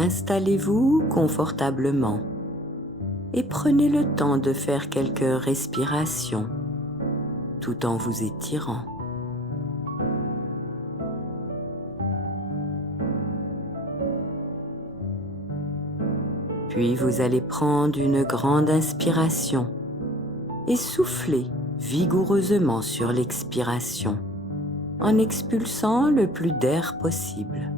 installez-vous confortablement et prenez le temps de faire quelques respirations tout en vous étirant. Puis vous allez prendre une grande inspiration et souffler vigoureusement sur l'expiration en expulsant le plus d'air possible.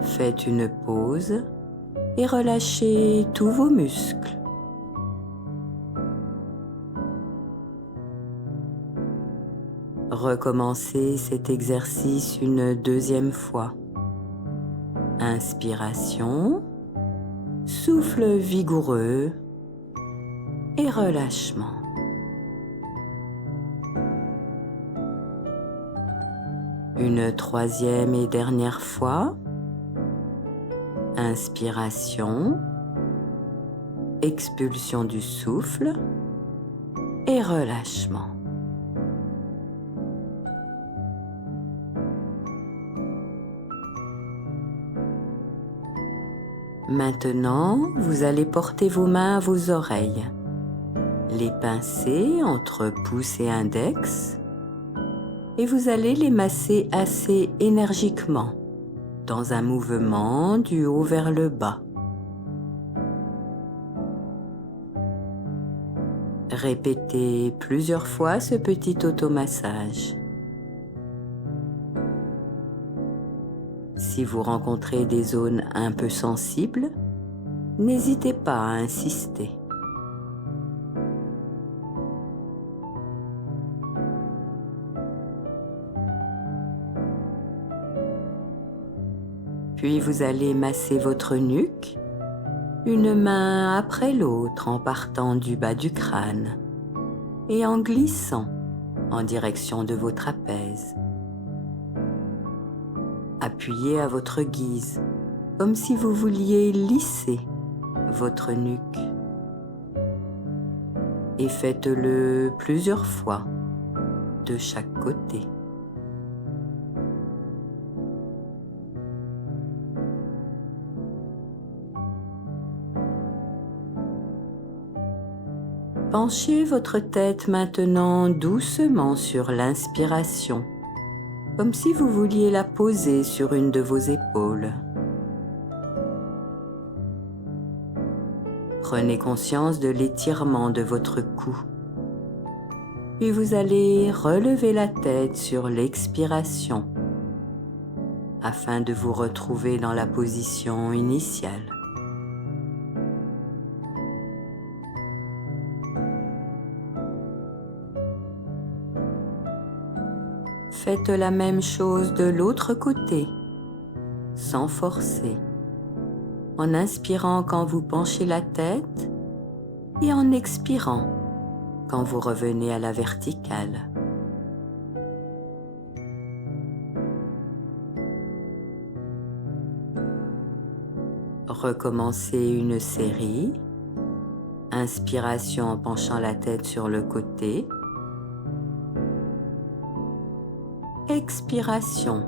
Faites une pause et relâchez tous vos muscles. Recommencez cet exercice une deuxième fois. Inspiration, souffle vigoureux et relâchement. Une troisième et dernière fois. Inspiration, expulsion du souffle et relâchement. Maintenant, vous allez porter vos mains à vos oreilles, les pincer entre pouce et index, et vous allez les masser assez énergiquement, dans un mouvement du haut vers le bas. Répétez plusieurs fois ce petit automassage. Si vous rencontrez des zones un peu sensibles, n'hésitez pas à insister. Puis vous allez masser votre nuque, une main après l'autre en partant du bas du crâne et en glissant en direction de vos trapèzes. Appuyez à votre guise, comme si vous vouliez lisser votre nuque. Et faites-le plusieurs fois, de chaque côté. Penchez votre tête maintenant doucement sur l'inspiration, comme si vous vouliez la poser sur une de vos épaules. Prenez conscience de l'étirement de votre cou. Puis vous allez relever la tête sur l'expiration afin de vous retrouver dans la position initiale. Faites la même chose de l'autre côté, sans forcer, en inspirant quand vous penchez la tête et en expirant quand vous revenez à la verticale. Recommencez une série, inspiration en penchant la tête sur le côté, expiration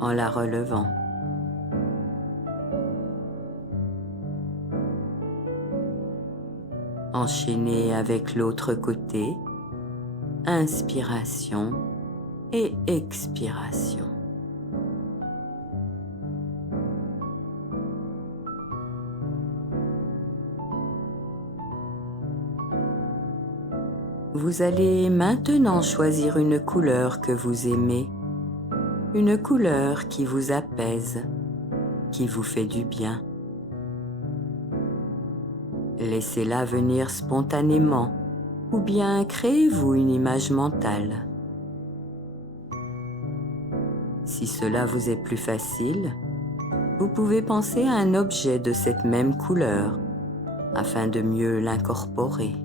en la relevant. Enchaînez avec l'autre côté, inspiration et expiration. Vous allez maintenant choisir une couleur que vous aimez, une couleur qui vous apaise, qui vous fait du bien. Laissez-la venir spontanément ou bien créez-vous une image mentale. Si cela vous est plus facile, vous pouvez penser à un objet de cette même couleur afin de mieux l'incorporer.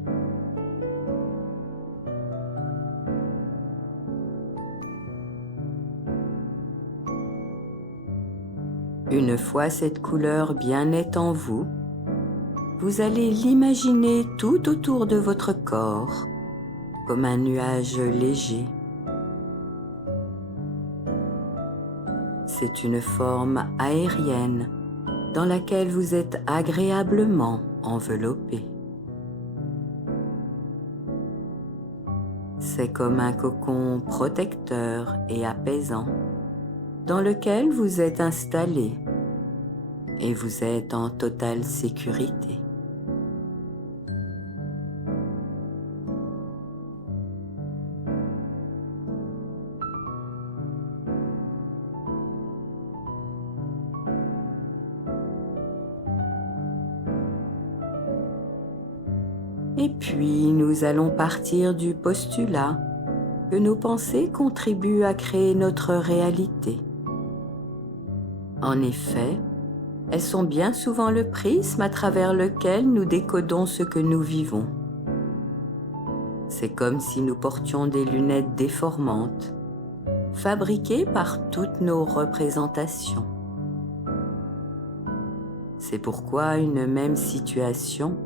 Une fois cette couleur bien nette en vous, vous allez l'imaginer tout autour de votre corps, comme un nuage léger. C'est une forme aérienne dans laquelle vous êtes agréablement enveloppé. C'est comme un cocon protecteur et apaisant dans lequel vous êtes installé et vous êtes en totale sécurité. Et puis, nous allons partir du postulat que nos pensées contribuent à créer notre réalité. En effet, elles sont bien souvent le prisme à travers lequel nous décodons ce que nous vivons. C'est comme si nous portions des lunettes déformantes, fabriquées par toutes nos représentations. C'est pourquoi une même situation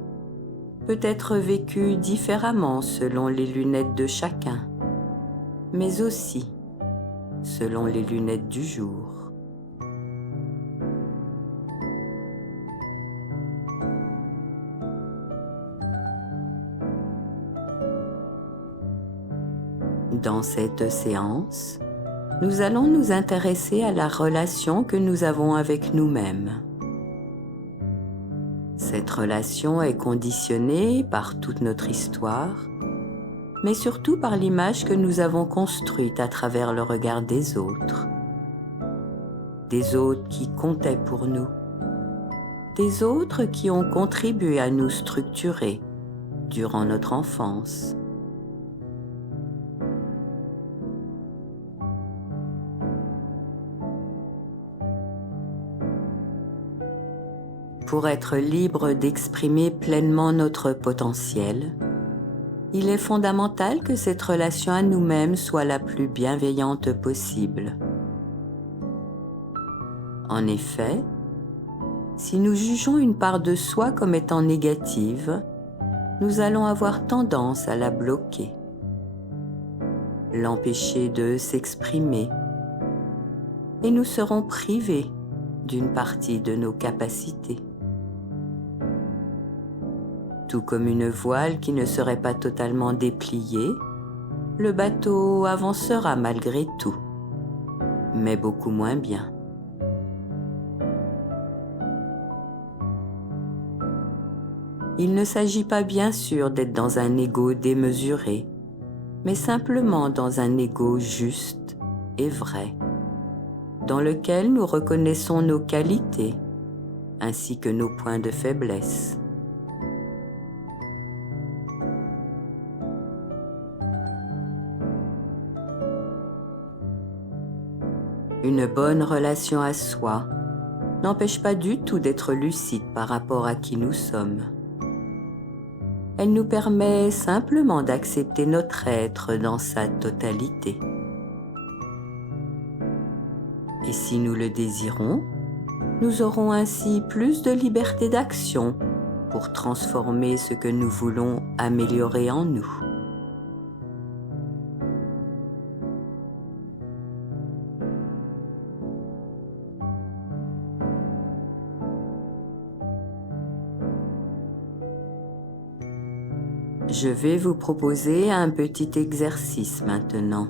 peut être vécue différemment selon les lunettes de chacun, mais aussi selon les lunettes du jour. Dans cette séance, nous allons nous intéresser à la relation que nous avons avec nous-mêmes. Cette relation est conditionnée par toute notre histoire, mais surtout par l'image que nous avons construite à travers le regard des autres. Des autres qui comptaient pour nous, des autres qui ont contribué à nous structurer durant notre enfance. Pour être libre d'exprimer pleinement notre potentiel, il est fondamental que cette relation à nous-mêmes soit la plus bienveillante possible. En effet, si nous jugeons une part de soi comme étant négative, nous allons avoir tendance à la bloquer, l'empêcher de s'exprimer, et nous serons privés d'une partie de nos capacités. Tout comme une voile qui ne serait pas totalement dépliée, le bateau avancera malgré tout, mais beaucoup moins bien. Il ne s'agit pas bien sûr d'être dans un ego démesuré, mais simplement dans un ego juste et vrai, dans lequel nous reconnaissons nos qualités ainsi que nos points de faiblesse. Une bonne relation à soi n'empêche pas du tout d'être lucide par rapport à qui nous sommes. Elle nous permet simplement d'accepter notre être dans sa totalité. Et si nous le désirons, nous aurons ainsi plus de liberté d'action pour transformer ce que nous voulons améliorer en nous. Je vais vous proposer un petit exercice maintenant.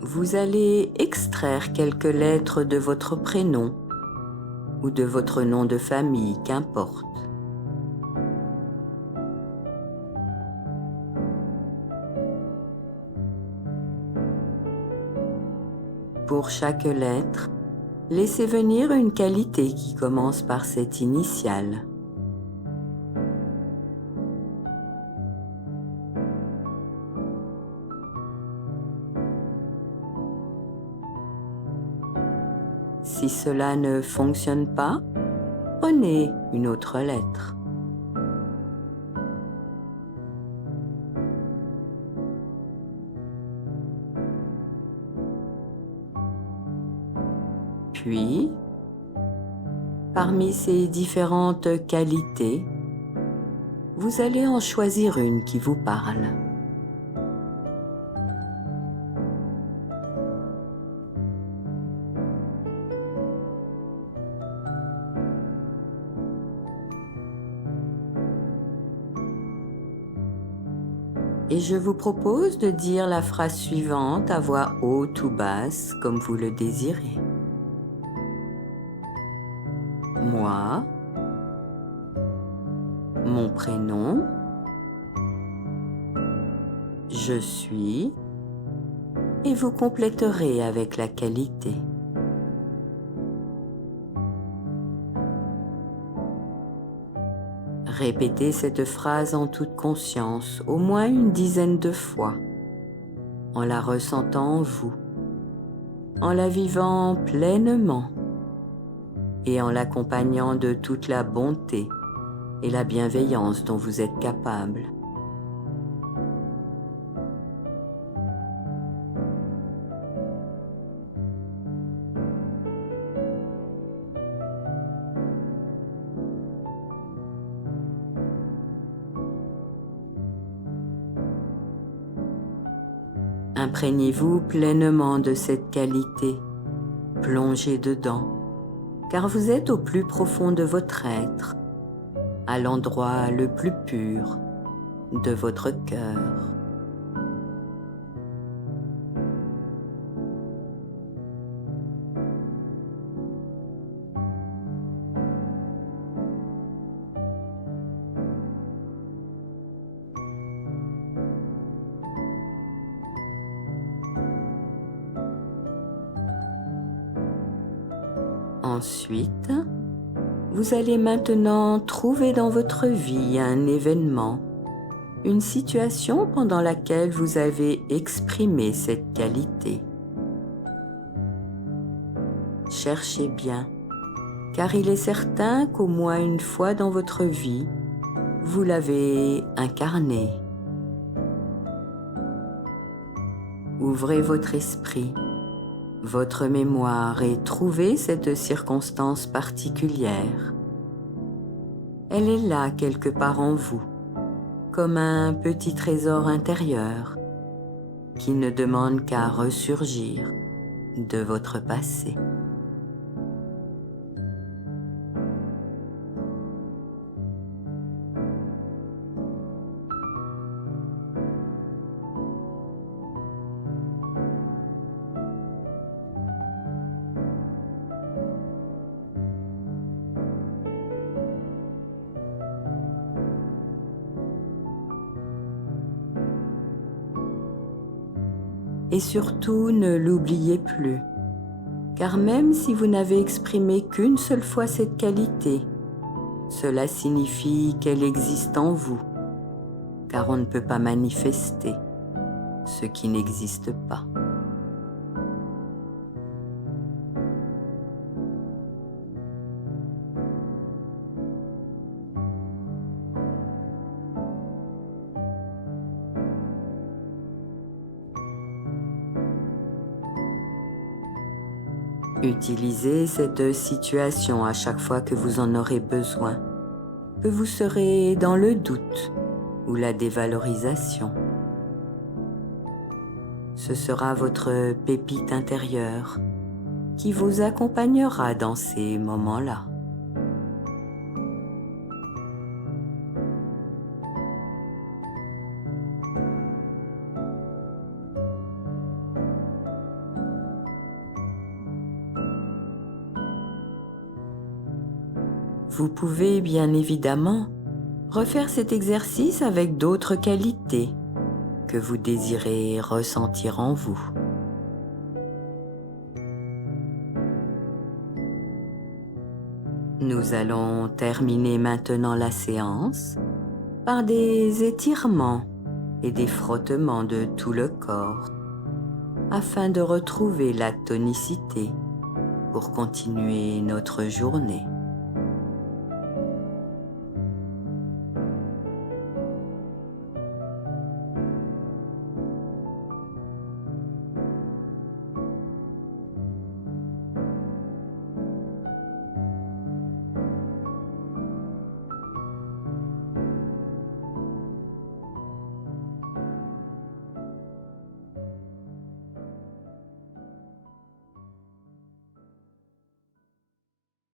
Vous allez extraire quelques lettres de votre prénom ou de votre nom de famille, qu'importe. Pour chaque lettre, laissez venir une qualité qui commence par cette initiale. Si cela ne fonctionne pas, prenez une autre lettre. Puis, parmi ces différentes qualités, vous allez en choisir une qui vous parle. Et je vous propose de dire la phrase suivante à voix haute ou basse, comme vous le désirez. Moi, mon prénom, je suis, et vous compléterez avec la qualité. Répétez cette phrase en toute conscience, au moins une dizaine de fois, en la ressentant en vous, en la vivant pleinement et en l'accompagnant de toute la bonté et la bienveillance dont vous êtes capable. Imprégnez-vous pleinement de cette qualité, plongez dedans, car vous êtes au plus profond de votre être, à l'endroit le plus pur de votre cœur. Ensuite, vous allez maintenant trouver dans votre vie un événement, une situation pendant laquelle vous avez exprimé cette qualité. Cherchez bien, car il est certain qu'au moins une fois dans votre vie, vous l'avez incarné. Ouvrez votre esprit, votre mémoire et trouvez cette circonstance particulière. Elle est là quelque part en vous, comme un petit trésor intérieur qui ne demande qu'à ressurgir de votre passé. Et surtout, ne l'oubliez plus, car même si vous n'avez exprimé qu'une seule fois cette qualité, cela signifie qu'elle existe en vous, car on ne peut pas manifester ce qui n'existe pas. Utilisez cette situation à chaque fois que vous en aurez besoin, que vous serez dans le doute ou la dévalorisation. Ce sera votre pépite intérieure qui vous accompagnera dans ces moments-là. Vous pouvez bien évidemment refaire cet exercice avec d'autres qualités que vous désirez ressentir en vous. Nous allons terminer maintenant la séance par des étirements et des frottements de tout le corps afin de retrouver la tonicité pour continuer notre journée.